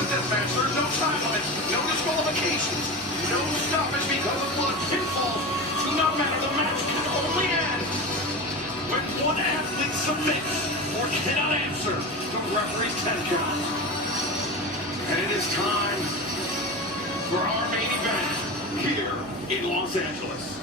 a death match. There's no time limit, no disqualifications, no stoppage because of blood, pinfalls. No matter, the match can only end when one athlete submits or cannot answer the referee's 10 count. And it is time for our main event here in Los Angeles.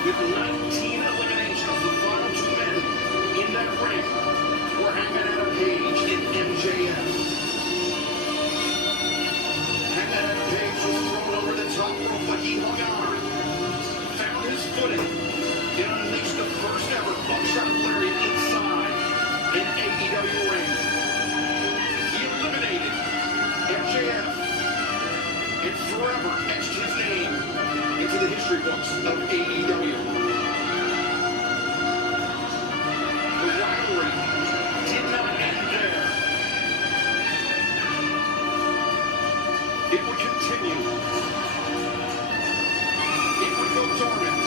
With 19 eliminations, the final two men in that ring were Hangman Adam Page and MJF. Hangman Adam Page was thrown over the top rope, but he hung on, found his footing, and unleashed the first ever buckshot lariat inside an AEW ring. He eliminated MJF and forever etched his name into the history books of AEW. The rivalry did not end there. It would continue. It would go dormant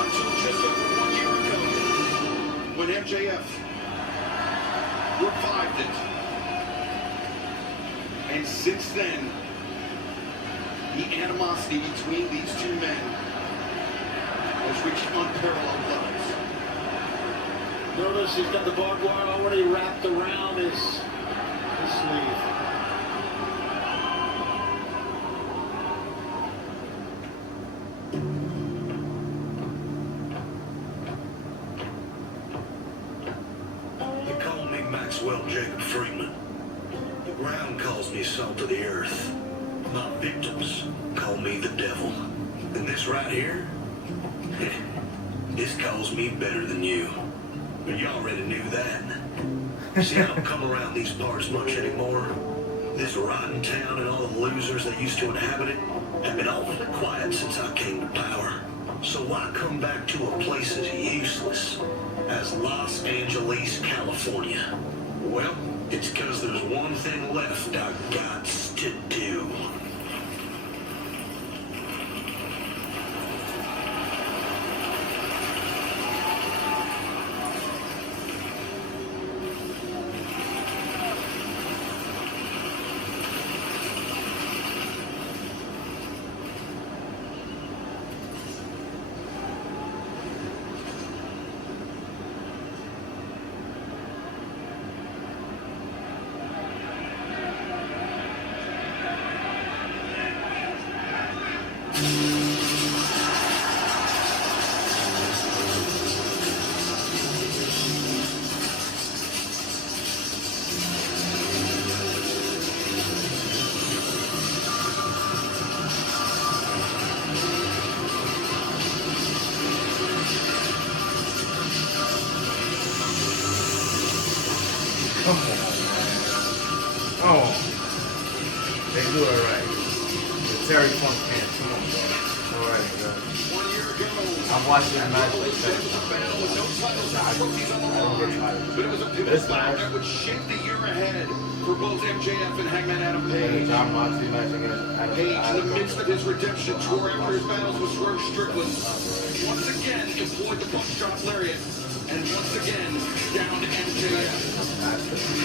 until just over 1 year ago when MJF revived it. And since then, the animosity between these two men has reached unparalleled levels. Notice he's got the barbed wire already wrapped around his sleeve. They call me Maxwell Jacob Freeman. The ground calls me salt of the earth. My victims call me the devil. And this right here, this calls me better than you. But you already knew that. See, I don't come around these parts much anymore. This rotten town and all the losers that used to inhabit it have been awfully quiet since I came to power. So why come back to a place as useless as Los Angeles, California? Well, it's because there's one thing left I got to do. That would shape the year ahead for both MJF and Hangman Adam Page. Page, in the midst of his redemption tour after his battles with Swerve Strickland, once again employed the buckshot lariat, and once again downed MJF.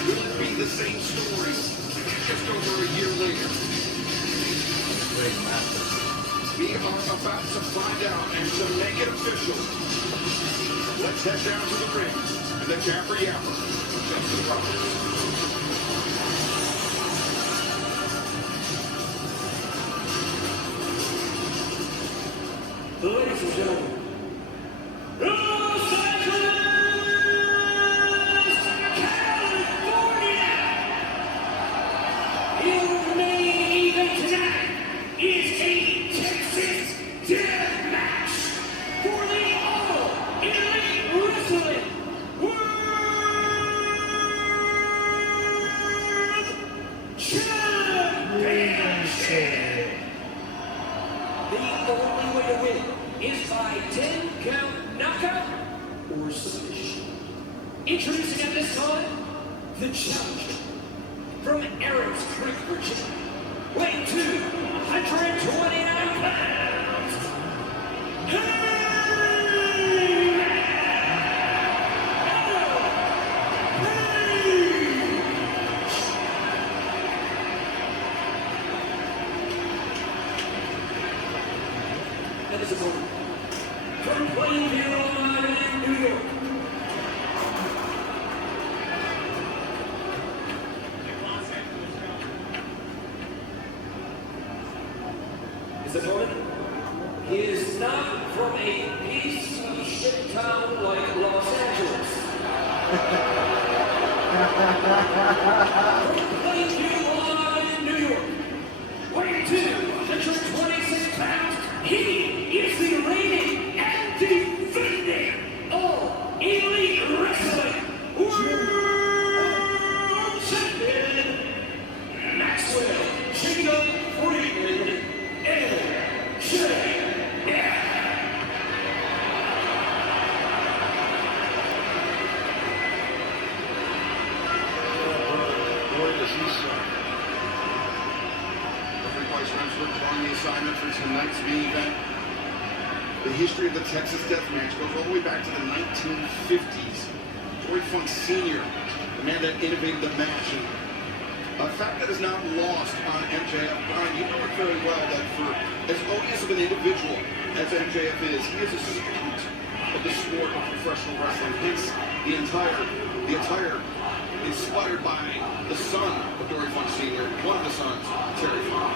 Will it be the same story just over a year later? We are about to find out, and to make it official, let's head down to the ring and the Jabber Yapper, Justin Roberts. Ladies and gentlemen, Los Angeles, California! Your main event tonight is a Texas Death Match for the All Elite Wrestling World Championship! The only way to win is by 10 count knockout or submission. Introducing at this time, the challenger from Arrows Creek, Virginia, weighing 229 pounds, Hangman! And his opponent, from Plainview, New York, his opponent, he is not from a piece of shit town like Los Angeles. From Plainview, New York, weighing 226 pounds, he is the reigning and defending All Elite Wrestling World Champion, Maxwell Jacob Friedman, MJF. Boy, does he suck. Every Vice Wrestler on the assignment for tonight's main event. The history of the Texas Death Match goes all the way back to the 1950s. Dory Funk Sr., the man that innovated the match. And a fact that is not lost on MJF. Brian, you know it very well that for as odious of an individual as MJF is, he is a student of the sport of professional wrestling. Hence, the attire inspired by the son of Dory Funk Sr., one of the sons, Terry Funk.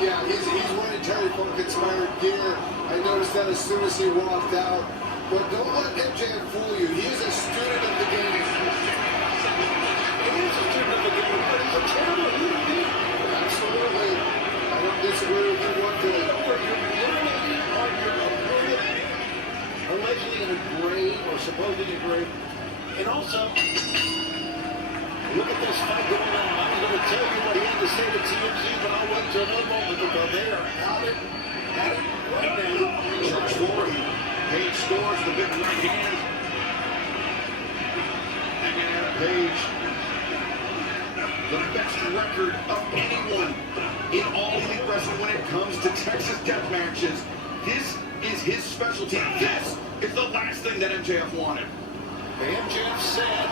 Yeah, he's wearing Terry Funk inspired gear. I noticed that as soon as he walked out. But don't let MJF fool you. He is a student of the game. He is a student of the game, but he's a terrible human being. Absolutely. I don't disagree with you one bit. You're urinally on your opponent, allegedly in a grave or supposedly in a grave. And also, look at this fight going on. I was going to tell you what he had to say to TMZ, but I'll wait till another moment because they are at it right now. Charles Floyd, Page scores the big right hand. Hanging out of Page. The best record of anyone in All Elite Wrestling when it comes to Texas death matches. This is his specialty. This is the last thing that MJF wanted. MJF said,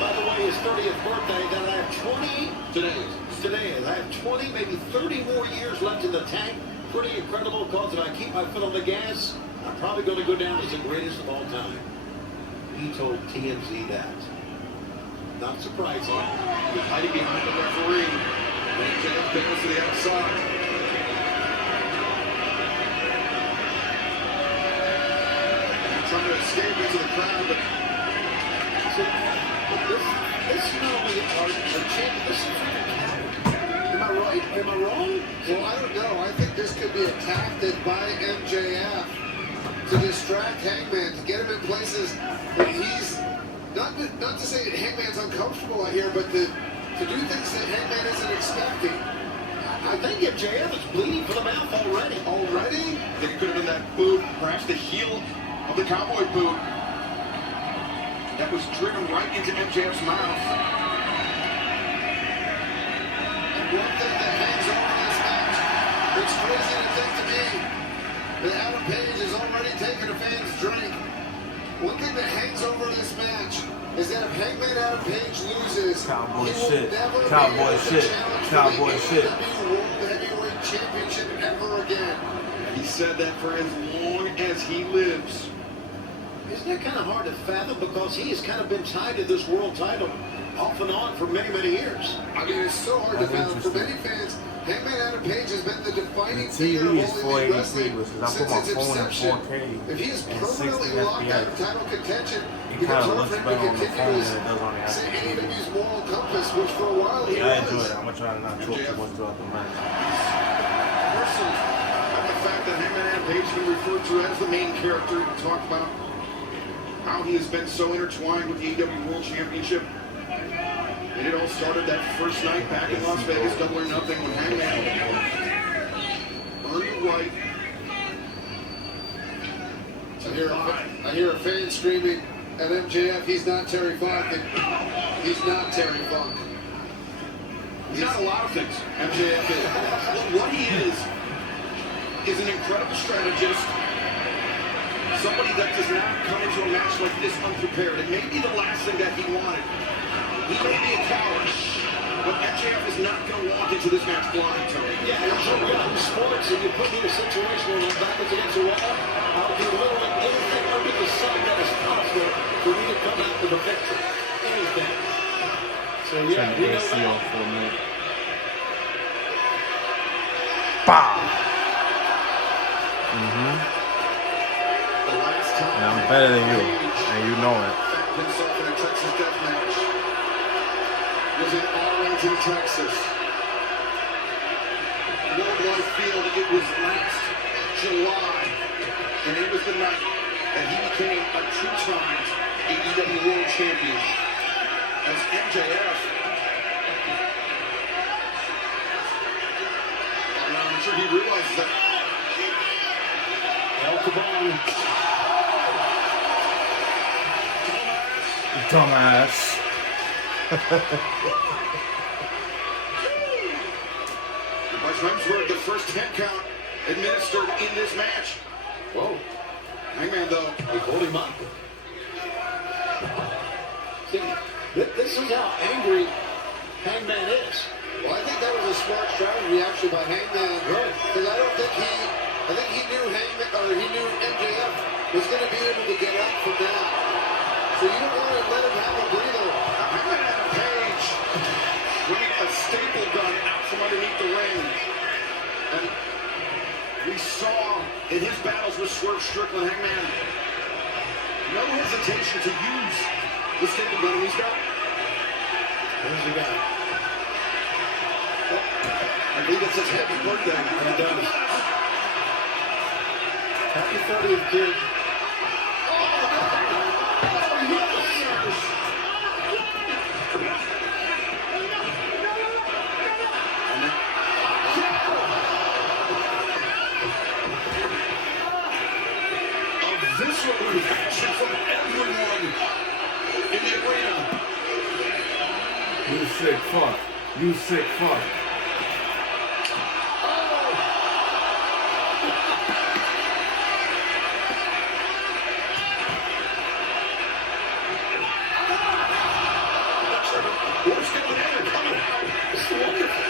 by the way, his 30th birthday, that I have 20 today. I have 20, maybe 30 more years left in the tank. Pretty incredible, because if I keep my foot on the gas, I'm probably going to go down as the greatest of all time. He told TMZ that. Not surprising. He's hiding behind the referee. MJF bails to the outside. Trying to escape into the crowd, but This is not only a champion, this is freaking coward. Am I right? Am I wrong? Well, I don't know. I think this could be a tactic by MJF to distract Hangman, to get him in places that he's not to say that Hangman's uncomfortable out here, but to do things that Hangman isn't expecting. I think MJF is bleeding from the mouth already. Already? I think it could have been that boot, perhaps the heel of the cowboy boot that was driven right into MJF's mouth. And one thing that hangs over this match, it's crazy to think to me that Adam Page has already taken a fan's drink. One thing that hangs over this match is that if Hangman Adam Page loses, Cowboy he will shit. never Cowboy be able to shit. challenge Cowboy for the shit. AEW World Heavyweight Championship ever again. He's said that for as long as he lives. Isn't that kind of hard to fathom? Because he has kind of been tied to this world title off and on for many, many years. I mean, it's so hard to fathom. For many fans, Hangman Adam Page has been the defining figure TV of is All Elite Wrestling 480p, because I put since my its phone in inception. 4K If he is and permanently 60 locked out of FPS. title contention, It he kind becomes of our looks friend better to on the continue phone his than it does on the actual TV. AEW's moral compass, which for a while he I was. enjoy it. I'm gonna try to not talk too much throughout the match. Personally, about the fact that Hangman Adam Page has been referred to as the main character. He talked about how he has been so intertwined with the AEW World Championship. And it all started that first night back in Las Vegas, Double or Nothing, when Hangman earned the right. I hear a fan screaming at MJF, he's not Terry Funk, and he's not Terry Funk. He's not a lot of things, MJF is. What he is an incredible strategist. Somebody that does not come into a match like this unprepared. It may be the last thing that he wanted. He may be a coward, but MJF is not going to walk into this match blind, Tony. Yeah, and so we got sports, and you put me in a situation where my back is against the wall. I'll do literally anything under the sun that is possible for me to come out with a victory. Anything. So yeah, Turn we the know AC that. off for a minute. Bow! The last time And I'm better than you, and you know it. found himself in a Texas death match was in Arlington, Texas. Worldwide Field, it was last July, and it was the night that he became a two-time AEW World Champion. As MJF, I'm sure he realizes that El Cabon. Dumbass. by Remsburg, the first 10 count administered in this match. Whoa. Hangman, though, They called him up. See, this is how angry Hangman is. Well, I think that was a smart strategy actually by Hangman. Right. Because I think he knew Hangman, or he knew MJF was going to be able to get up from that. So you don't want to let him have a breather. Hangman had a Page bringing a staple gun out from underneath the ring. And we saw in his battles with Swerve Strickland, Hangman, no hesitation to use the staple gun he's got. Where's the guy? I believe it says happy birthday. And he does. Happy 30th, kid. A visceral reaction from everyone in the arena. You sick fuck. You sick fuck. What's going on? Coming out. It's wonderful.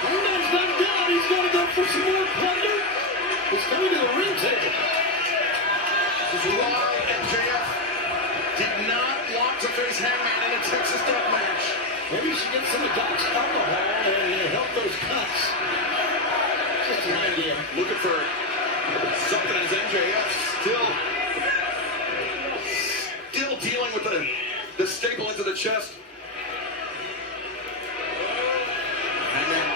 Hangman's not done. He's going to go for some more plunder. He's coming to the ring table. This is why MJF did not want to face Hangman in a Texas death match. Maybe you should get some of Doc's alcohol and help those cuts. Just an idea. Looking for something as MJF still dealing with the staple into the chest. Hangman,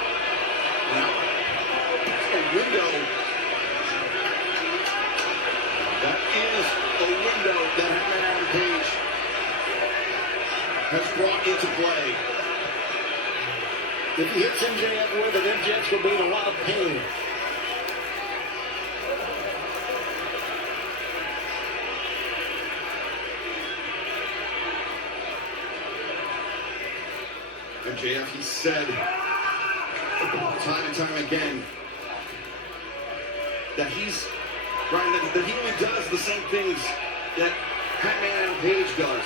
now, a window. That is a window that Hangman Adam Page has brought into play. If he hits MJF with it, MJF's going to be in a lot of pain. MJF, he said time and time again that he's Brian, that he only does the same things that Hangman Adam Page does.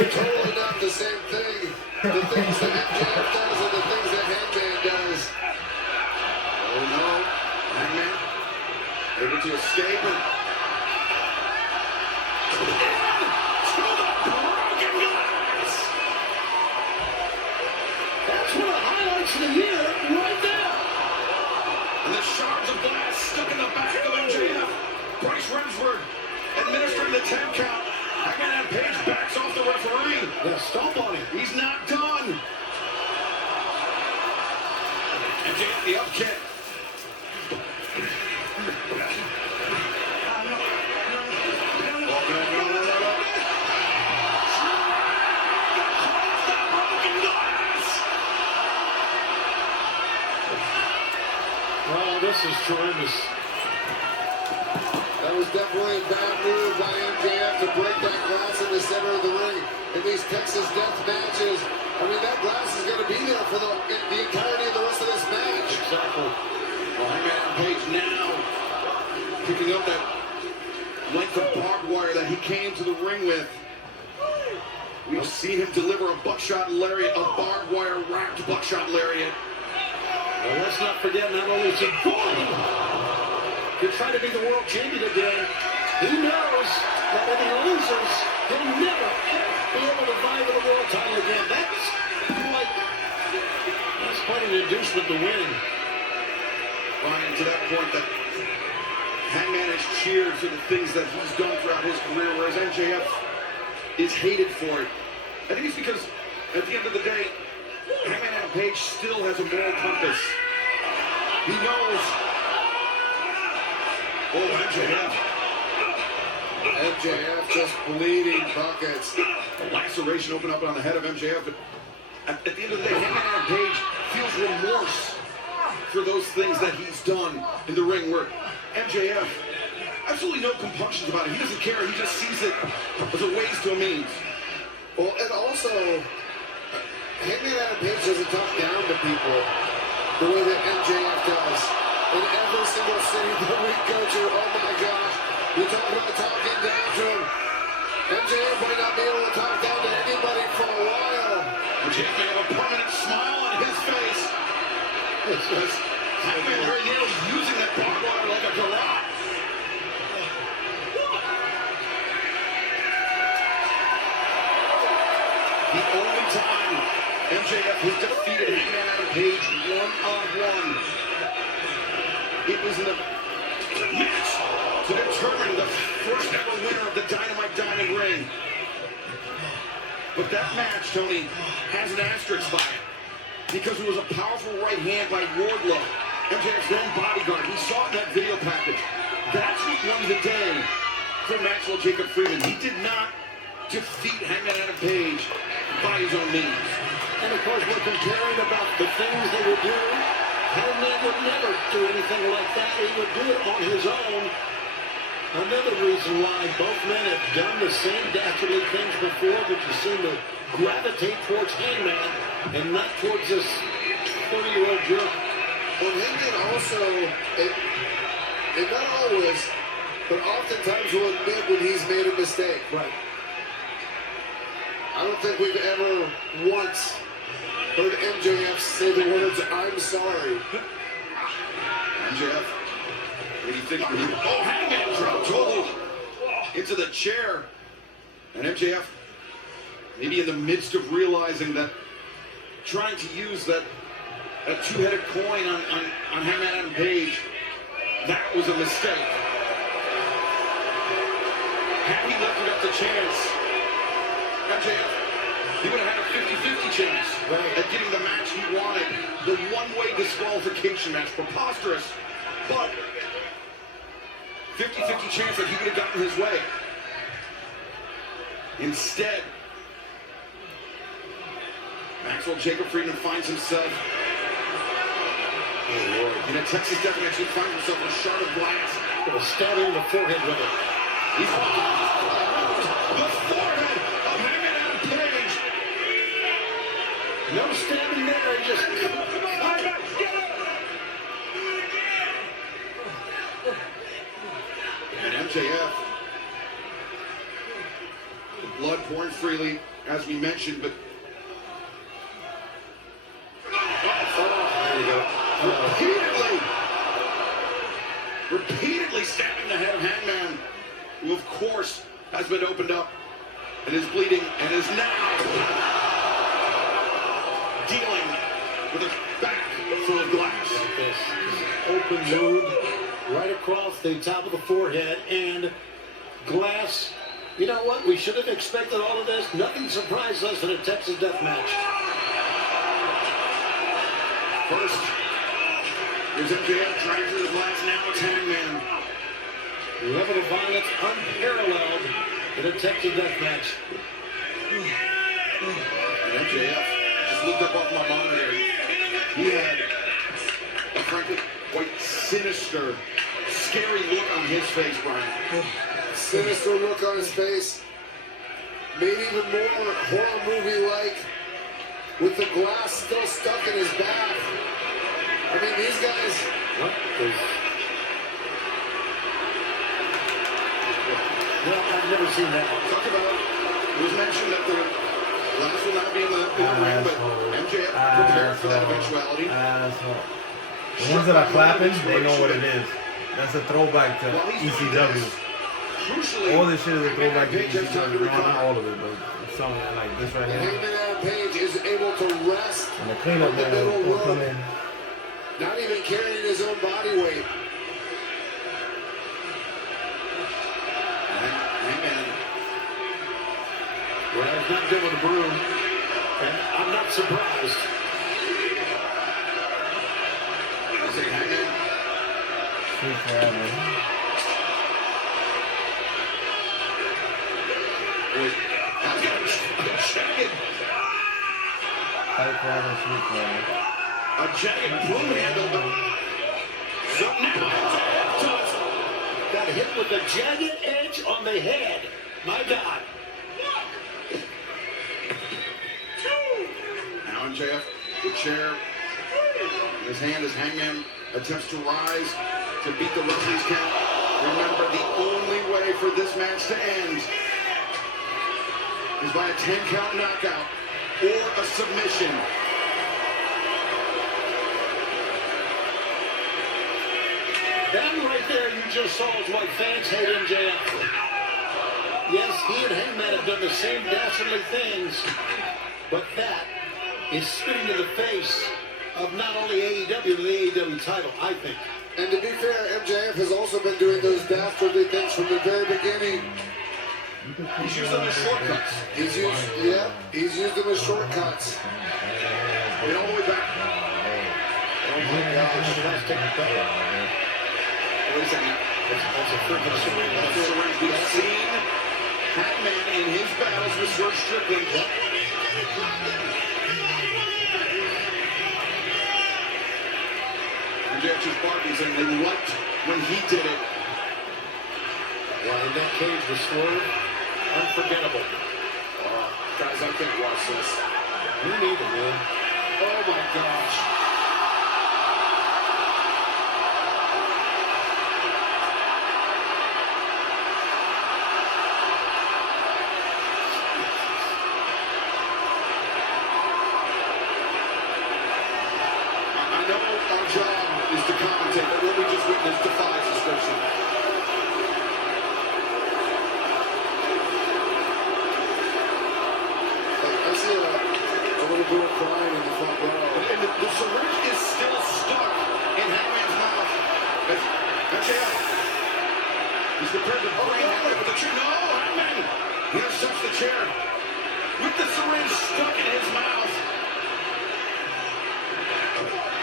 They're totally not the same thing. The things that MJF does and the things that Hangman does. Oh no. Hangman able to escape and to the broken glass. That's one of the highlights of the year right there. And the shards of glass stuck in the back of MJF. Bryce Remsburg administering the 10 count. Hangman and Page backs off the referee. Yeah, stomp on him. He's not done. MJF the up kick. Wow, this is tremendous. That was definitely a bad move by MJF to break that glass in the center of the ring. In these Texas death matches, I mean, that glass is going to be there for the entirety of the rest of this match. Exactly. Well, Hangman Page now picking up that length of barbed wire that he came to the ring with. We've seen him deliver a buckshot lariat, a barbed wire wrapped buckshot lariat. Well, let's not forget, not only is he going to try to be the world champion again, he knows that if he loses, he'll never be able to vie for the world title again. That's quite an inducement to win. Ryan, to that point that Hangman has cheered for the things that he's done throughout his career, whereas MJF is hated for it. I think it's because, at the end of the day, Hangman Adam Page still has a moral compass. He knows. Oh, MJF just bleeding buckets. a laceration opened up on the head of MJF. But at the end of the day, Hangman Adam Page feels remorse for those things that he's done in the ring, where MJF, absolutely no compunctions about it. He doesn't care. He just sees it as a ways to a means. Well, and also, Hangman Adam Page doesn't talk down to people the way that MJF does. In every single city that we go to, oh my gosh, you talk about talking down to him. MJF might not be able to talk down to anybody for a while. MJF may have a permanent smile on his face. As Hangman very nearly using that barbed wire like a garrote. The only time MJF has defeated Hangman Adam Page one-on-one, it was in the match to determine the first ever winner of the Dynamite Diamond Ring. But that match, Tony, has an asterisk by it, because it was a powerful right hand by Wardlow, MJF's own bodyguard. We saw it in that video package. That's what won the day for Maxwell Jacob Freeman. He did not defeat Hangman Adam Page by his own means. And of course, we're comparing about the things they would do. Hangman would never do anything like that. He would do it on his own. Another reason why both men have done the same dastardly things before, but you seem to gravitate towards Hangman and not towards this 30-year-old jerk. Well, Hangman also, and not always, but oftentimes will admit when he's made a mistake. Right. I don't think we've ever once heard MJF say the words, "I'm sorry." MJF, what do you think? Oh, Hangman dropped Total into the chair. And MJF, maybe in the midst of realizing that, trying to use that two-headed coin on Hangman Adam Page, that was a mistake. Had he left it up to chance, MJF, he would have had a 50-50 chance at getting the match he wanted. The one-way disqualification match. Preposterous, but 50-50 chance that he would have gotten his way. Instead, Maxwell Jacob Friedman finds himself, oh Lord, in a Texas death match. He finds himself in a shard of glass. Gonna stab him in the forehead with it. He's the forehead of Hangman Adam Page. No stabbing there, he just... And MJF, the blood pouring freely, as we mentioned, but There you go. repeatedly stabbing the head of Hangman, who of course has been opened up and is bleeding and is now dealing with a back full of glass. Like this. Open wound right across the top of the forehead and glass. You know what? We should have expected all of this. Nothing surprised us in a Texas death match. First, here's MJF trying through the glass. Now it's Hangman. Level of violence unparalleled in a Texas death match. And MJF just looked up off my monitor. He had a frankly quite sinister, scary look on his face, Brian. Sinister look on his face. Made even more horror movie-like with the glass still stuck in his back. I mean, these guys... What is... Well, I've never seen that. Talk about, it was mentioned that the glass will not be in the ring, but MJF prepared for that eventuality. The ones that are clapping, they know what it is. That's a throwback to ECW. Crucially, All this shit is a throwback to Just time to ECW. No, recover. not all of it, but something like this right And here. Hangman Adam Page is able to rest And the cleanup on the man middle will come rope, in. not even carrying his own body weight. Hangman. Well, it's not good with a broom, and I'm not surprised. I say Hangman. Sweet forever. I've got a jagged, Fight forever, sweet forever. a jagged broom handle, but something does. Got hit with a jagged edge on the head. My God. Now MJF, the chair in his hand as Hangman attempts to rise to beat the referee's count. Remember, the only way for this match to end is by a 10-count knockout or a submission. That right there you just saw is why fans hate MJF. Yes, he and Hangman have done the same dastardly things, but that is spitting in the face of not only AEW, but the AEW title, I think. And to be fair, MJF has also been doing those dastardly things from the very beginning. He's used them as shortcuts. He's used them as shortcuts. I mean, all the way back. Oh my gosh, that's taking better. Wait a second. That's a freaking syringe. That's the syringe. We've seen Hangman in his battles with Sir Strickland. MJF just barking saying they liked when he did it. Well, in that cage was swerve. Unforgettable. Guys, I can't watch this. Me neither, man. Oh my gosh. I know our job is to commentate, but what we just witnessed defies description. I see a little girl crying in the front row. And the syringe is still stuck in Hangman's mouth. MJF. He's prepared to bring Hangman with the chair. No, Hangman! He intercepts the chair with the syringe stuck in his mouth.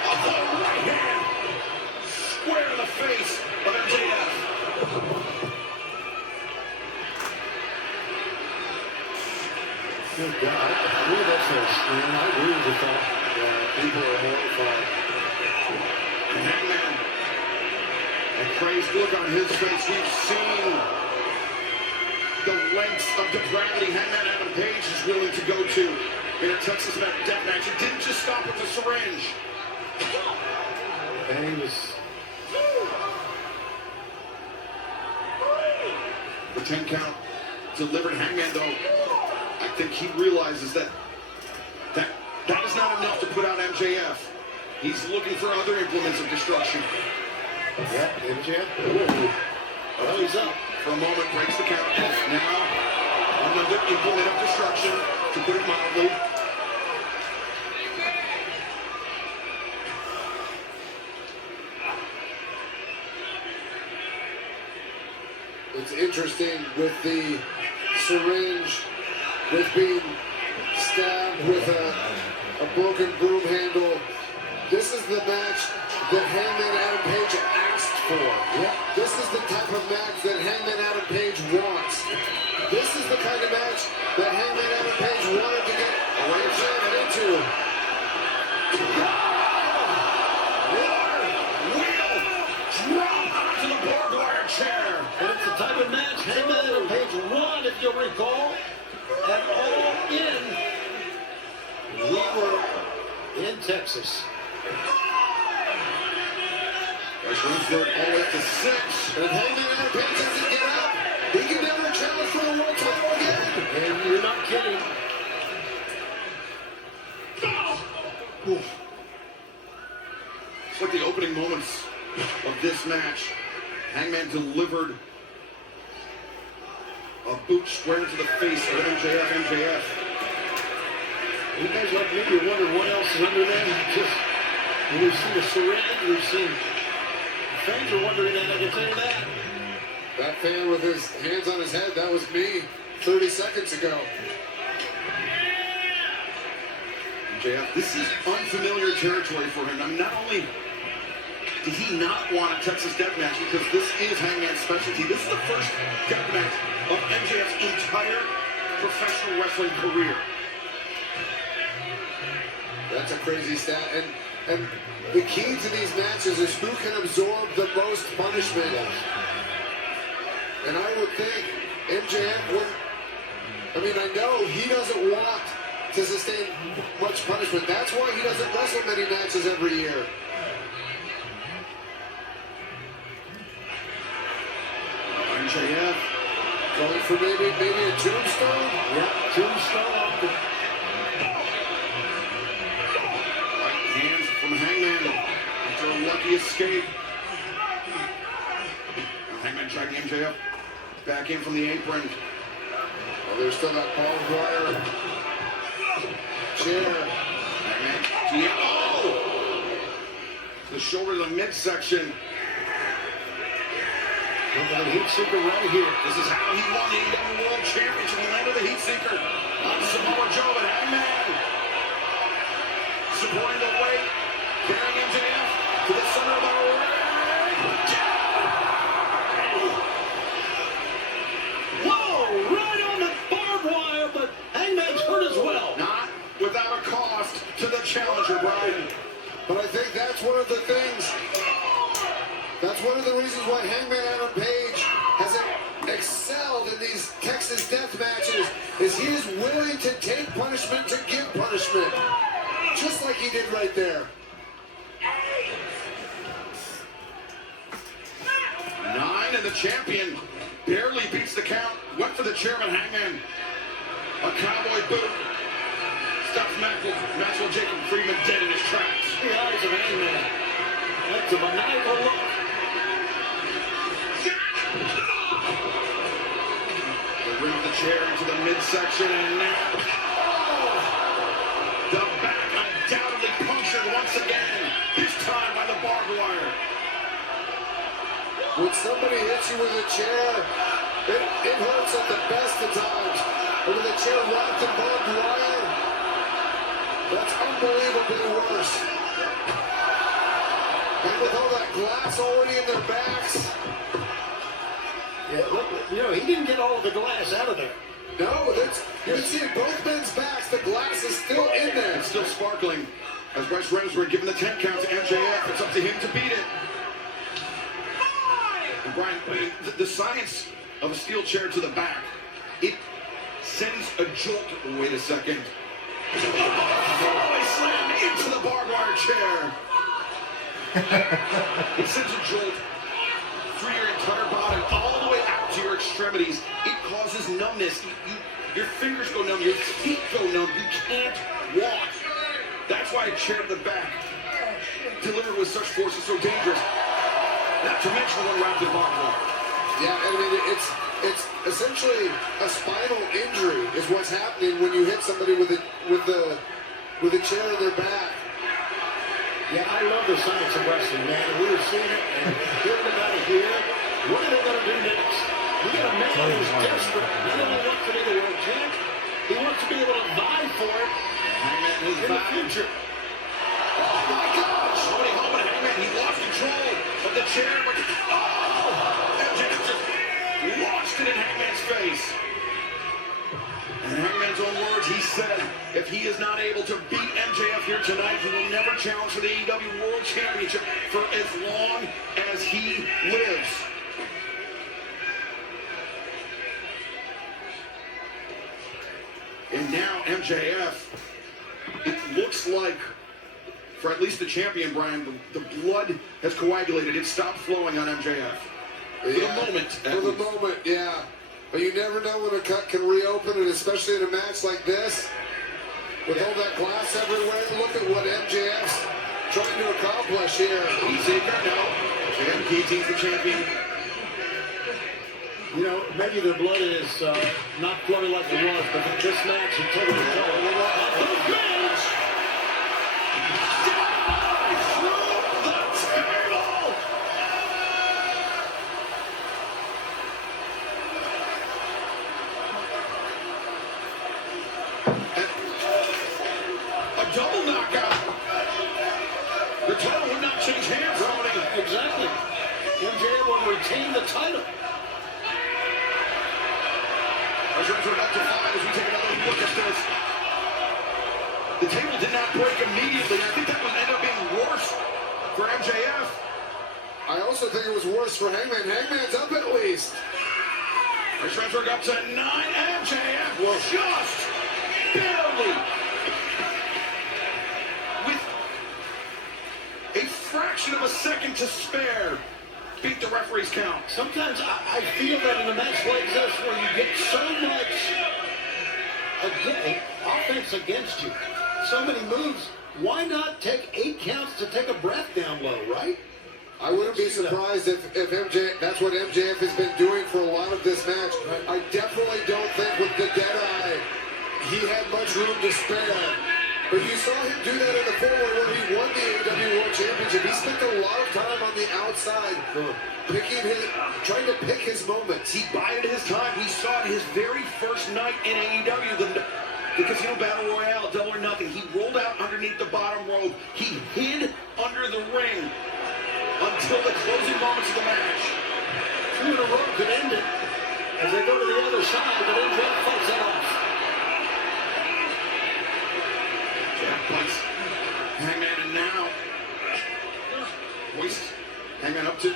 Oh, right hand! Square in the face of MJF. Good God. I agree with that face, man. I agree with the thought. People are horrified. And Hangman, a crazed look on his face. We've seen the lengths of depravity Hangman Adam Page is willing to go to in a Texas death match. It didn't just stop with the syringe. And he was... The 10 count delivered. Hangman, though, I think he realizes that is not enough to put out MJF. He's looking for other implements of destruction. Yeah, MJF. Oh, he's up. For a moment, breaks the count, and now another implement of destruction, to put it mildly. It's interesting with the syringe, with being stabbed with a broken broom handle. This is the match that Hangman Adam Page asked for. Yeah. This is the type of match that Hangman Adam Page wants. This is the kind of match that Hangman Adam Page wanted to get MJF into. Drop to the barbed wire chair. And it's the type of match Hangman Adam Page won, if you'll recall, at All In. We were in Texas. There's room for it all the way up to 6. And if Hangman Adam Page doesn't get up, he can never challenge for the world title again. And you're not kidding. It's like the opening moments of this match. Hangman delivered a boot square to the face of MJF. You guys like me, you wonder what else is under there? Just, we've seen the syringe, we've seen, fans are wondering that, I can tell you that. That fan with his hands on his head, that was me 30 seconds ago. MJF, this is unfamiliar territory for him. I mean, not only did he not want a Texas death match because this is Hangman's specialty, this is the first death match of MJF's entire professional wrestling career. That's a crazy stat. And the key to these matches is who can absorb the most punishment. And I would think MJF would, I mean, I know he doesn't want to sustain much punishment. That's why he doesn't wrestle many matches every year. MJF going for maybe a tombstone? Yeah, tombstone. Hands from Hangman after a lucky escape. Now Hangman dragging MJF back in from the apron. Oh, there's still that barbed wire chair. Hangman, oh! The shoulder to the midsection. Look at the heat seeker right here. This is how he won the AEW World Championship. He landed the heat seeker on Samoa Joe, and Hangman supporting the weight, carrying MJF to the center of the ring. Whoa! Right on the barbed wire, but Hangman's hurt as well. Not without a cost to the challenger, Brian. But I think that's one of the things, that's one of the reasons why Hangman Adam Page hasn't excelled in these Texas death matches, is he is willing to take punishment to give punishment. Just like he did right there. 9, and the champion barely beats the count. Went for the chairman, Hangman. A cowboy boot. Stops Maxwell Jacob Friedman dead in his tracks. The eyes of Hangman. That's a maniacal look. The rim of the chair into the midsection, and now the back undoubtedly punctured once again, this time by the barbed wire. When somebody hits you with a chair, it hurts at the best of times. But with a chair wrapped in barbed wire, that's unbelievably worse. And with all that glass already in their backs. Yeah, look, you know, he didn't get all of the glass out of there. No, that's, you can see in both men's backs, the glass is still in there. It's still sparkling. As Bryce Remsburg giving the 10 count to MJF, it's up to him to beat it. And Brian, I mean, the science of a steel chair to the back, it sends a jolt. Wait a second. Oh, slam into the barbed wire chair. It sends a jolt through your entire body all the way out to your extremities. It causes numbness. Your fingers go numb, your feet go numb. You can't walk. That's why a chair to the back, delivered with such force, is so dangerous. Not to mention one wrapped in barbed wire. Yeah, I mean, it's essentially a spinal injury is what's happening when you hit somebody with a chair in their back. Yeah, I love the science of wrestling, man. We were seeing it and hearing about it here. What are they going to do next? We got a man who's desperate. Not only wants to be the world champ, he wants to be able to vie for it in the future. Oh my gosh! Tony Hangman, he lost control of the chair. Oh! MJF just launched it in Hangman's face. In Hangman's own words, he said if he is not able to beat MJF here tonight, he will never challenge for the AEW World Championship for as long as he lives. And now MJF, it looks like, for at least the champion, Brian, the blood has coagulated. It stopped flowing on MJF. For the moment. For the moment, yeah. But you never know when a cut can reopen, and especially in a match like this, with all that glass everywhere. Look at what MJF's trying to accomplish here. Easy, no. And he's the champion. You know, maybe the blood is not flowing like it was, but this match is totally going. Double knockout. The title would not change hands, Tony. Exactly. MJF will retain the title. As we're up to 5 as we take another look at this. The table did not break immediately. I think that would end up being worse for MJF. I also think it was worse for Hangman. Hangman's up at least. Our transfer up to 9. MJF was just barely. A fraction of a second to spare. Beat the referee's count. Sometimes I feel that in a match like this where you get so much offense against you, so many moves, why not take 8 counts to take a breath down low, right? I wouldn't be surprised if MJF, that's what MJF has been doing for a lot of this match. I definitely don't think with the dead eye, he had much room to spare. But you saw him do that in the forward where he won the AEW World Championship. He spent a lot of time on the outside, trying to pick his moments. He bided his time. We saw it his very first night in AEW, the Casino Battle Royale, Double or Nothing. He rolled out underneath the bottom rope. He hid under the ring until the closing moments of the match. 2 in a row could end it as they go to the other side, but MJF fights that off. Place. Hangman and now. Hoist. Hangman up to.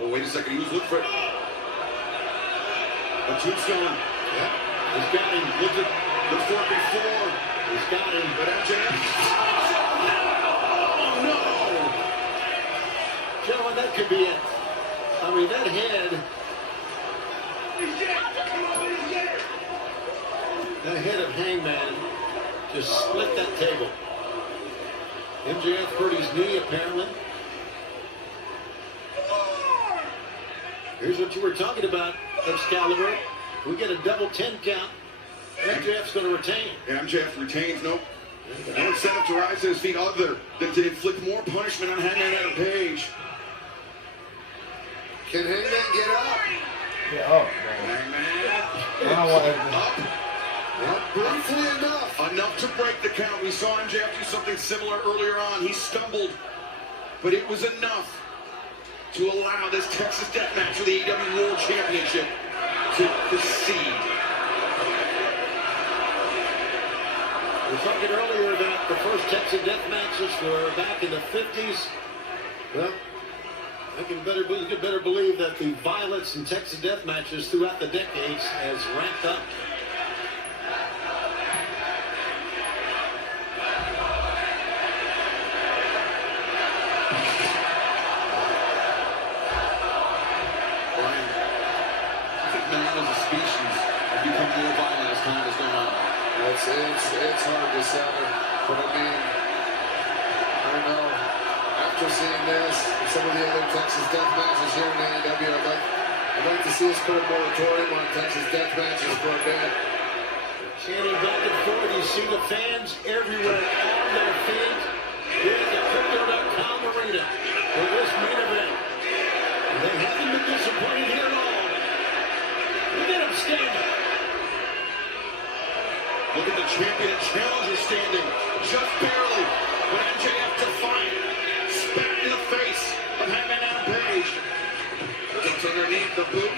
Oh, wait a second. He was looking for it. A tombstone. Yeah. He's got him. Looked for it before. He's got him. But MJF. Oh, no. Gentlemen, that could be it. I mean, that head of Hangman just split that table. MJF hurt his knee, apparently. Here's what you were talking about, Excalibur. We get a double 10 count. MJF's going to retain. Yeah, MJF retains. Nope. No incentive to rise to his feet other than to inflict more punishment on Hangman Adam Page. Can Hangman get up? Yeah, oh, Hangman. I don't want to. Up. Well, briefly enough. Enough to break the count. We saw MJF do something similar earlier on. He stumbled, but it was enough to allow this Texas Death Match for the AEW World Championship to proceed. We were talking earlier that the first Texas Death Matches were back in the 50s. Well, you can better believe that the violence in Texas Death Matches throughout the decades has ramped up. hard to say, but I mean, I don't know. After seeing this, and some of the other Texas death matches here in AEW, I'd like to see us put a moratorium on Texas death matches for a bit. Chanting back and forth, you see the fans everywhere on their feet here at the Crypto.com Arena for this main event. They haven't been disappointed here at all. Look at them standing. Look at the champion and challenger standing, just barely, but MJF defiant, spat in the face of Hangman Adam Page. Gets underneath the boot,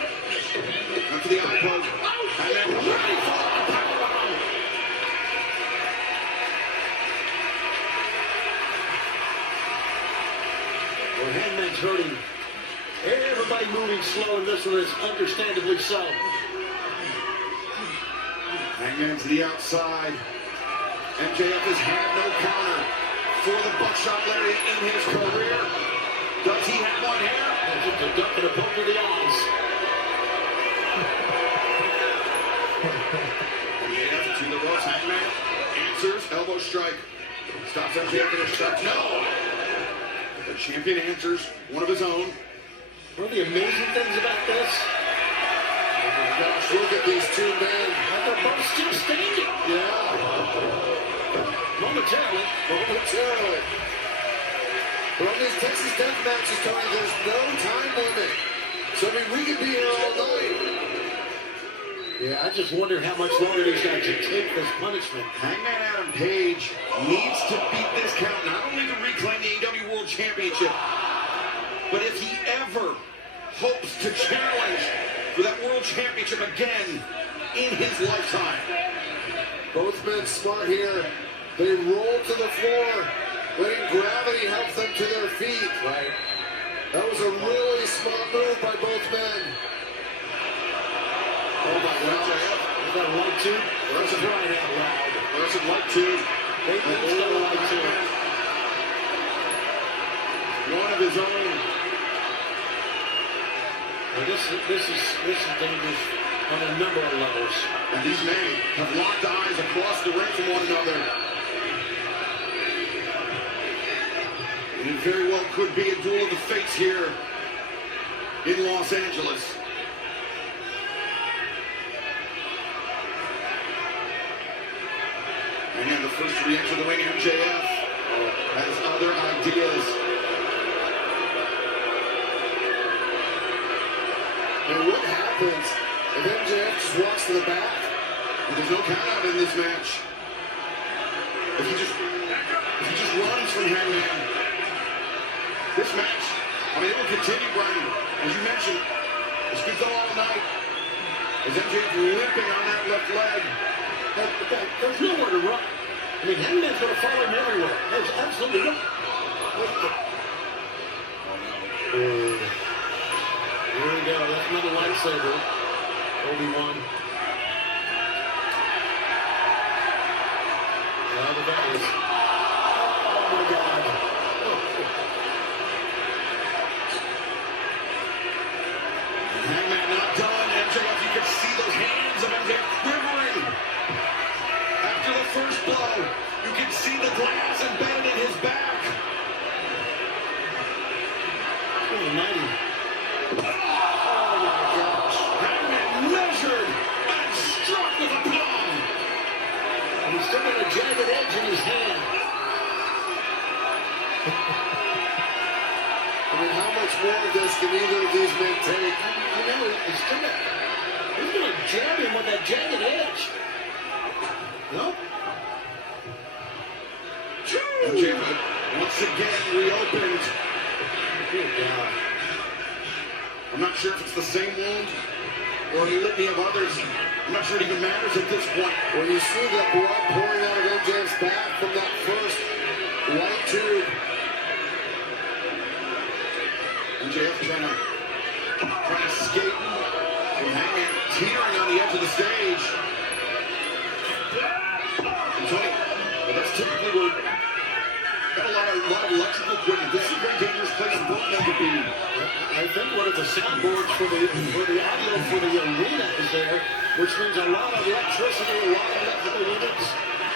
into the eye poke, and then ready for the powerbomb. Well, Hangman's hurting. Everybody moving slow, and this one is understandably so. Hangman to the outside. MJF has had no counter for the buckshot lariat in his career. Does he have one here? Just a duck and a poke to the eyes. MJF to the ropes. Hangman answers. Elbow strike. Stops MJF in his strike. No! The champion answers. One of his own. One of the amazing things about this, Gosh, look at these two men. they're both still standing. Yeah, Momentarily. momentarily. But on these Texas death matches, Tony, there's no time limit. So, I mean, we could be here all night. Yeah, I just wonder how much longer these guys can take this punishment. Hangman Adam Page needs to beat this count, not only to reclaim the AEW World Championship, but if he ever hopes to challenge for that World Championship again in his lifetime. Both men smart here. They roll to the floor, letting gravity help them to their feet. Right. That was a really smart move by both men. Oh my God. Is that a light tube? That's a crying out loud. There's a light tube. They each got a light tube. One of his own. Well, this is dangerous on a number of levels. And these men have locked eyes across the ring from one another. And it very well could be a duel of the fates here in Los Angeles. And then the first to re-enter the ring, MJF, has other ideas. And what happens if MJF just walks to the back? There's no count out in this match. If he just runs from Hangman, this match, I mean, it will continue, Brian. As you mentioned, this could go all night. As MJF limping on that left leg. There's nowhere to run. I mean, Hangman's going to follow him everywhere. There's absolutely no... Here we go. That's another lightsaber. Obi-Wan. Now the guys. Oh my God. Hangman not done. MJF, you can see those hands of MJF quivering. After the first blow, you can see the glass embedded in his back. Almighty. Oh my gosh. Hangman measured and struck with a palm. And he's still got a jagged edge in his hand. I mean, how much more of this can either of these men take? I know, he's still got... He's going to jab him with that jagged edge. No? MJF once again reopened. Good God. I'm not sure if it's the same wound or a litany of others. I'm not sure it even matters at this point. When you see the blood pouring out of MJF's back from that first light tube, MJF trying to escape from Hangman, teetering on the edge of the stage. And Tony, well, that's typically where got a lot of electrical equipment. This is a very dangerous place for both men to be. I think one of the soundboards for the audio for the arena is there, which means a lot of electricity, a lot of electrical units.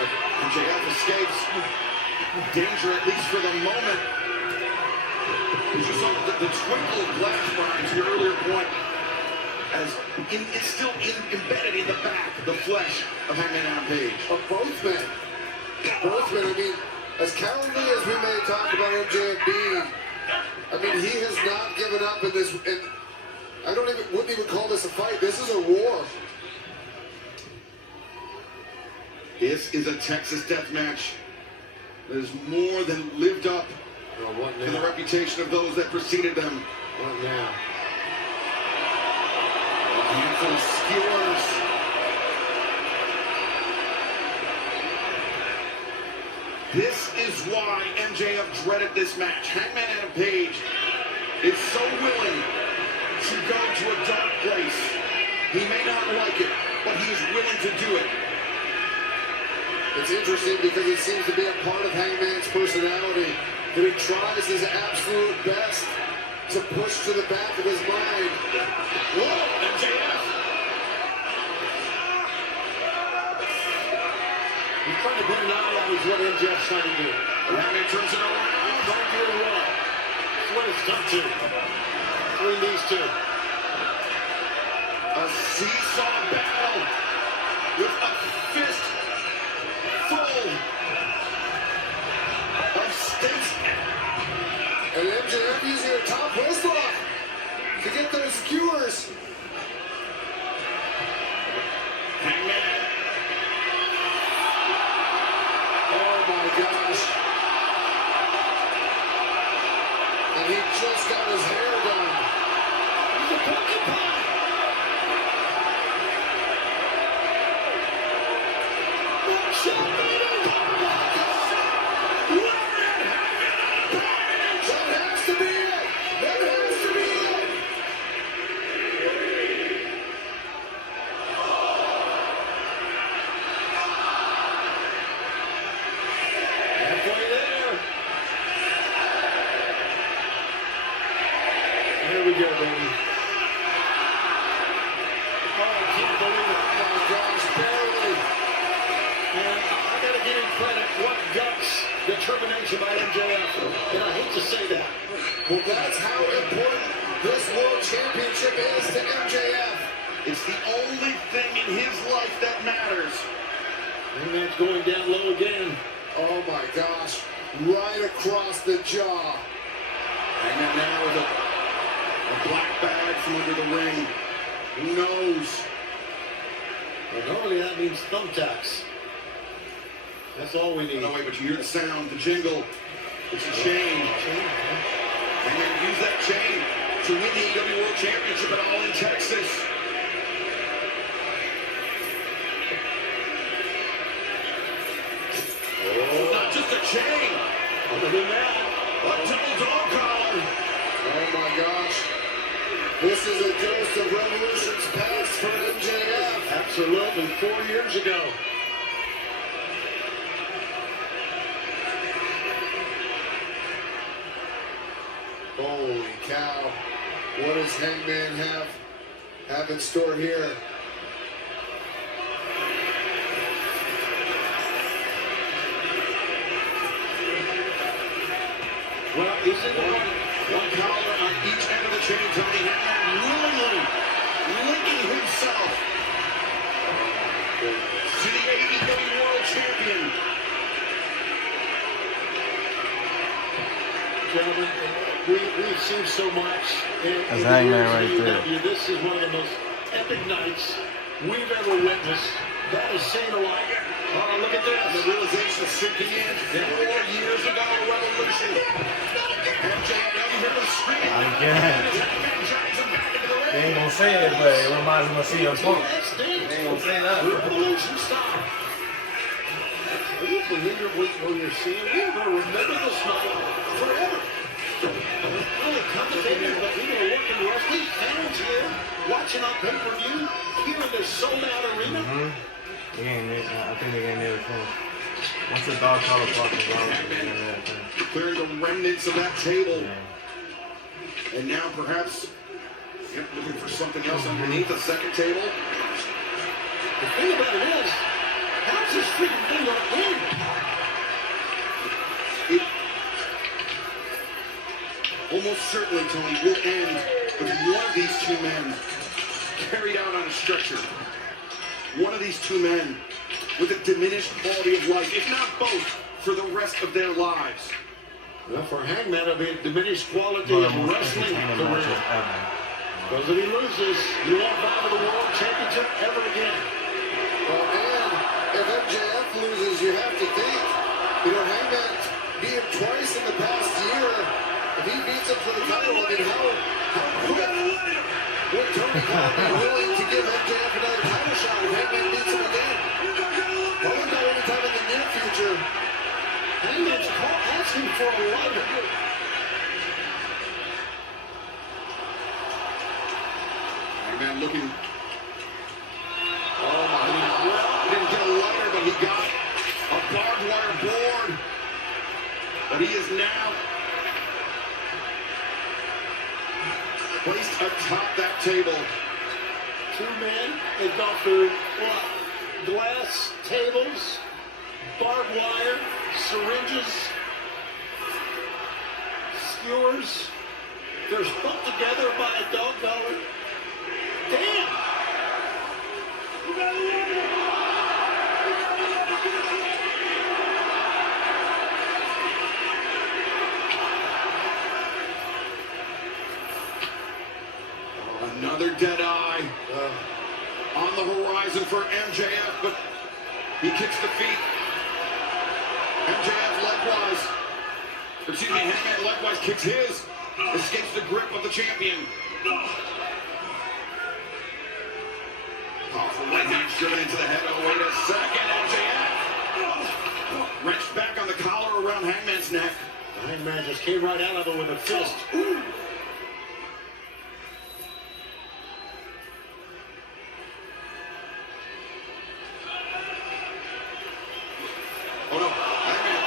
MJF escapes danger, at least for the moment. As you saw the twinkle of glass, Brian, to your earlier point, as it's still embedded in the back, the flesh of Hangman Adam Page. Of both men. Both men. I mean, as cowardly as we may talk about MJF being, I mean, he has not given up in this. And I wouldn't even call this a fight. This is a war. This is a Texas death match that is more than lived up to the reputation of those that preceded them. What now? A handful of skewers. This is why MJF dreaded this match. Hangman Adam Page is so willing to go to a dark place. He may not like it, but he is willing to do it. It's interesting because it seems to be a part of Hangman's personality that he tries his absolute best to push to the back of his mind. Whoa, MJF! He's trying to put an eye on what MJF's trying to do. Hangman turns it around. Don't do it well. That's what it's come to between these two. A seesaw battle with a fist full of stakes. And MJF using a top wrist lock to get those skewers. Hangman. Oh my gosh. And he just got his hair done. He's a porcupine. Here we go, baby. Oh, I can't believe it. Oh my gosh, barely. And I gotta give him credit. What guts, determination by MJF. And I hate to say that. Well, that's how important this World Championship is to MJF. It's the only thing in his life that matters. Hangman's going down low again. Oh my gosh, right across the jaw. Hangman now with a black bag from under the ring. Who knows? Well, normally that means thumbtacks. That's all we need. No, wait, but you hear the sound, the jingle. It's a chain. Hangman used that chain to win the AEW World Championship at All in Texas. Oh, not just a chain. Other than that, A double dog collar. Oh my gosh. This is a dose of Revolution's past for MJF. absolutely 4 years ago. Holy cow. What does Hangman have in store here? Well, is it one collar on each end of the chain, Tony Hangman willingly linking himself to the AEW World Champion. Gentlemen, we've seen so much. That's Hangman right there. This is one of the most epic nights we've ever witnessed. That is saying a lot. Oh, look at And this. the realization sinking in 4 years ago, Revolution. MJF, now you hear them screaming. Again. Hangman drags him back into the ring. They ain't gonna say it, but it reminds them of CM Punk. Let's They dance. ain't gonna say that. Revolution style. Are you familiar with what you're seeing? We're going to remember this night forever. Really commentating, but we were working the rest. These fans here watching on pay-per-view here in this sold-out arena. They ain't, I think they ain't near the finish. Once the dog collar part is on, they ain't near the finish. Clearing the remnants of that table. Yeah. And now perhaps looking for something else underneath the second table. The thing about it is, How's this freaking thing going to end? It almost certainly, Tony, will end with one of these two men carried out on a stretcher. One of these two men with a diminished quality of life, if not both, for the rest of their lives. Well, for Hangman, it'll be a diminished quality of wrestling career. Because if he loses, he won't have the World Championship ever again. Well, and if MJF loses, you have to think, Hangman beat him twice in the past year. If he beats him for the title, I mean, how quick would Tony Khan be willing to give MJF another title shot if Hangman beats him again? Probably not anytime in the near future. Hangman's asking for a lighter. Hangman looking. Oh my! He didn't get a lighter, but he got a barbed wire board. But he is now placed atop that table. Two men, they've gone through what? Glass tables, barbed wire, syringes, skewers. They're stuck together by a dog collar. Damn! Another dead eye on the horizon for MJF, but he kicks the feet. MJF likewise, excuse me, Hangman likewise kicks his, escapes the grip of the champion. Powerful right hand driven into the head. Oh, wait a second, MJF wrenched back on the collar around Hangman's neck. Hangman just came right out of it with a fist. Ooh. Oh no, Hangman.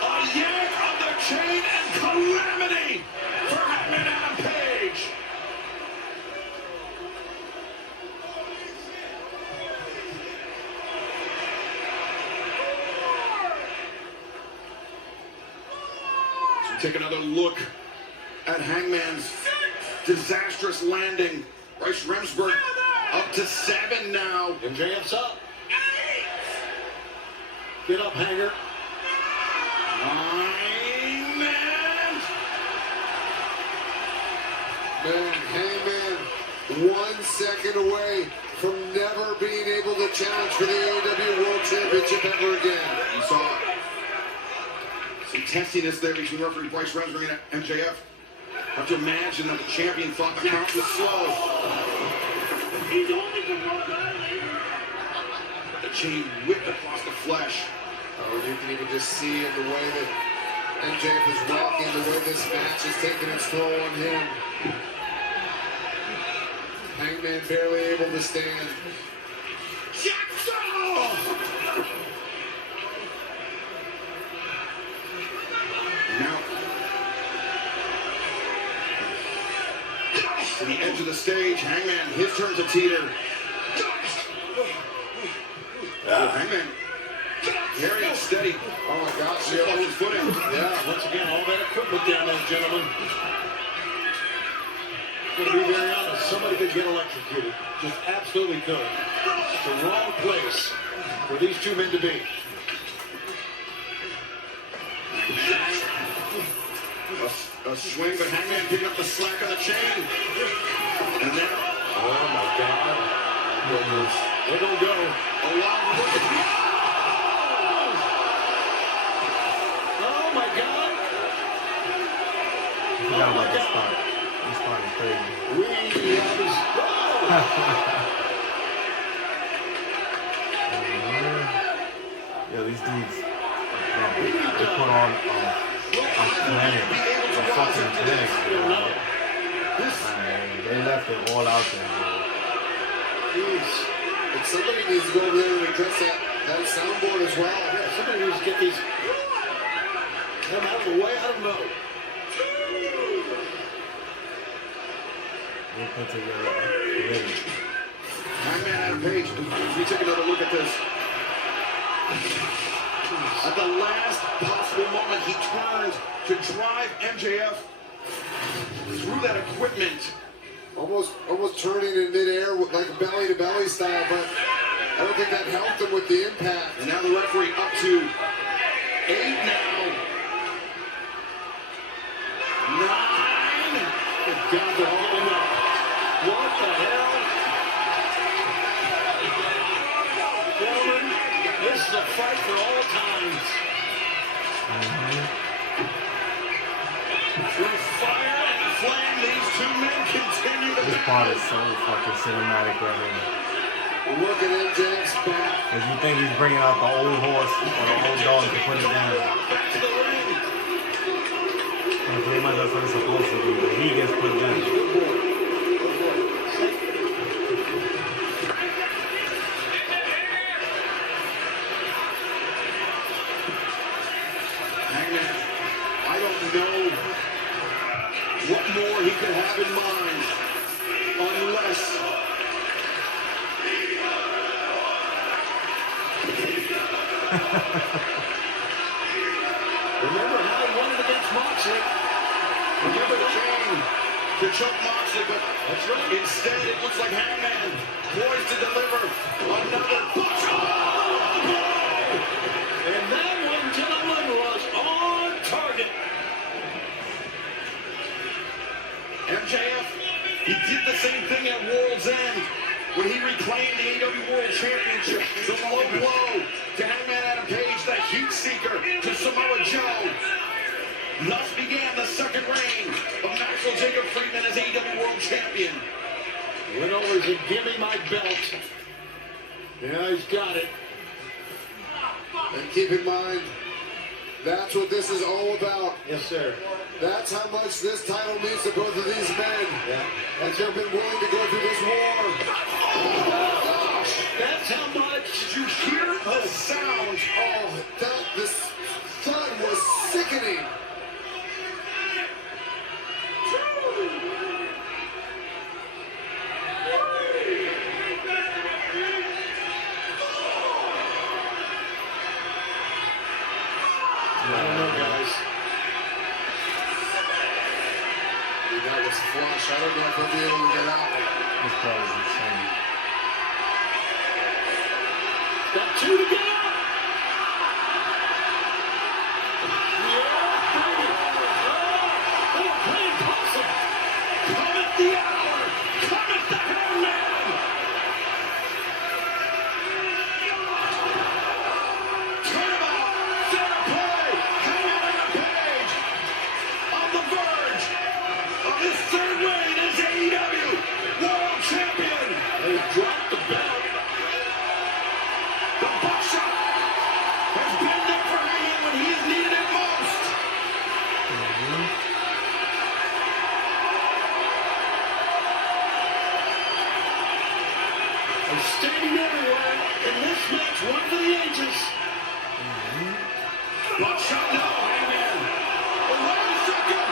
A yank of the chain and calamity for Hangman Adam Page. So we take another look at Hangman's disastrous landing. Bryce Remsburg up to 7 now. MJF's up. Get up, Hanger. 9 men. Man, Hangman 1 second away from never being able to challenge for the AEW World Championship ever again. You saw some testiness there between referee Bryce Remsburg and MJF. Have to imagine that the champion thought the count was slow. He's only going to run out later. The chain whipped across the flesh. Oh, you can even just see in the way that MJF is walking, the way this match is taking its toll on him. Hangman barely able to stand. Now to the edge of the stage, Hangman, his turn to teeter. Hangman, very unsteady. Oh my gosh, He lost his footing. Yeah, once again, all that equipment down there, gentlemen. To be very honest, somebody could get electrocuted. Just absolutely could. It's the wrong place for these two men to be. A swing, but Hangman picking up the slack on the chain. And now, Oh my God. They're going to go. a long look at Oh my God. I forgot about this spot. This spot is crazy. We have his... Yo, these dudes, they put on a clinic, a fucking clinic. Man, they left it all out there, bro. Jeez. But somebody needs to go over there and address that soundboard as well. Yeah, somebody needs to get these... Them out of the way, I don't know. They put together a clinic. Hangman Adam Page. Let me take another look at this. At the last possible moment, he turned to drive MJF through that equipment. Almost turning in midair with like belly to belly style, but I don't think that helped him with the impact. And now the referee up to 8 now. 9. God, they're holding up. What the hell? Gentlemen, this is a fight for all times. Through fire and flame, these two men continue to This part is so fucking cinematic right here. Look at MJF's back. Because you think he's bringing out the old horse or the old dog to put it down. back to the ring. And pretty much that's what it's supposed to be, but he gets put down. Good boy. Good boy. Hangman, I don't know what more he could have in mind unless Remember how he won it against Moxley? remember the chain to choke Moxley, but That's right. instead it looks like Hangman poised to deliver another push. And that one, gentlemen, was on target. MJF, he did the same thing at World's End when he reclaimed the AEW World Championship. The low blow to Hangman Adam Page, the heat seeker to Samoa Joe. Thus began the second reign of Maxwell Jacob Friedman as AEW World Champion. Went over and said, give me my belt. Yeah, he's got it. And keep in mind, that's what this is all about. Yes, sir. That's how much this title means to both of these men. Yeah. That they've been willing to go through this war. Oh, gosh. That's how much. Did you hear the sound? Oh, this thud was sickening. I don't know, guys. That was flush. I don't know if he'll be able to get out. This part is insane. Got 2 to get up. Yeah, baby. Oh, playing possum. Cometh the hour! Cometh the Hangman! Turnabout! Fair play! Hangman Adam Page on the verge of his third reign as AEW World Champion! They dropped the belt. The buckshot has been there for Hangman when he has needed it most! They're standing everywhere in this match, one for the ages. Buckshot, no, Hangman! Oh, wait a second!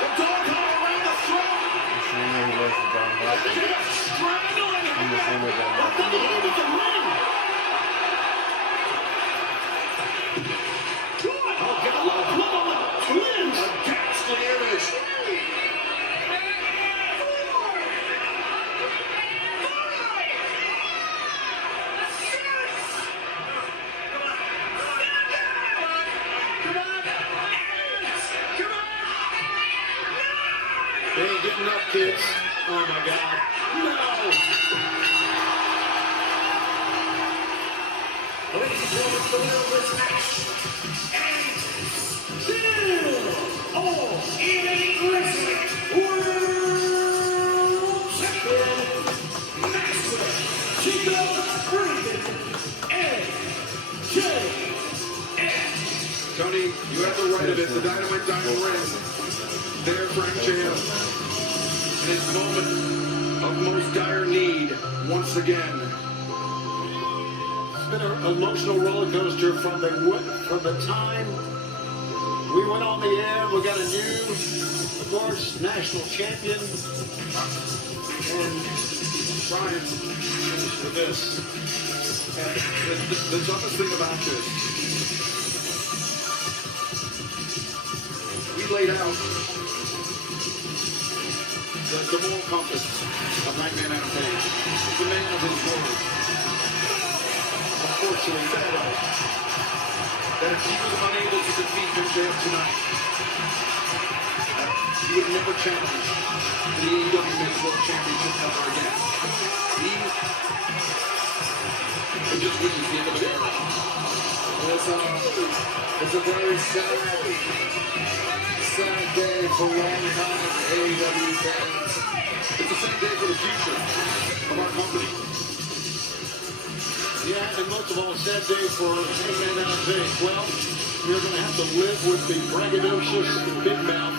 The dog collar around the throat! The same way he was with John Moxley. MJF strangling I'm the same way John But then he Moxley. ended the ring. Oh, get a little blood on the limbs. A ghastly image. They ain't getting up, kids. Oh, my God. No. Ladies and gentlemen, the winner of this match, and still all Elite Wrestling World Champion, Maxwell Jacob Friedman, MJF. Tony, you have the right of it. The Dynamite Diamond Ring. There for MJF. In his moment of most dire need, once again. It's been an emotional roller coaster from the time we went on the air. We got a new, of course, national champion. And trying for this. And the toughest thing about this, we laid out the moral compass of Hangman Adam Page. He's a man of his word. Unfortunately, that if he was unable to defeat MJF tonight, he would never challenge the AEW Men's World Championship ever again. He would just witness the end of an era. It's a very sad day for long-time AEW fans. It's a sad day for the future of our company. Yeah, and most of all, a sad day for Hangman Adam Page. Well, you're going to have to live with the braggadocious big mouth.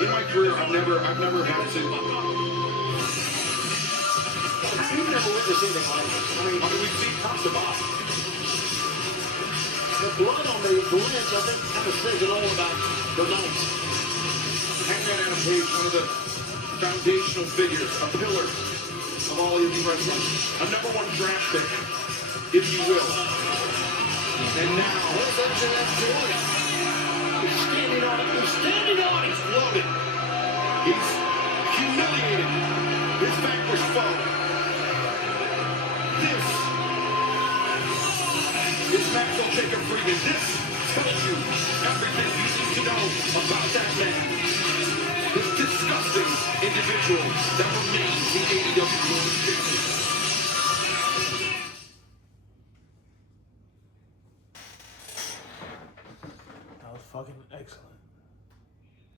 In my career, I've never had to. We've never witnessed anything like this. I mean, we've seen top to bottom. The blood on the lens, I think, kind of says it all about the night. Hangman Adam Page, one of the foundational figures, a pillar of all indie wrestling, a #1 draft pick, if you will. And now, What is MJF doing? he's standing on it, he's loaded. He's humiliated his vanquished foe. This is Maxwell Jacob Friedman. This tells you everything you need to know about that man. This disgusting individual that remains the AEW World Champion. That was fucking excellent.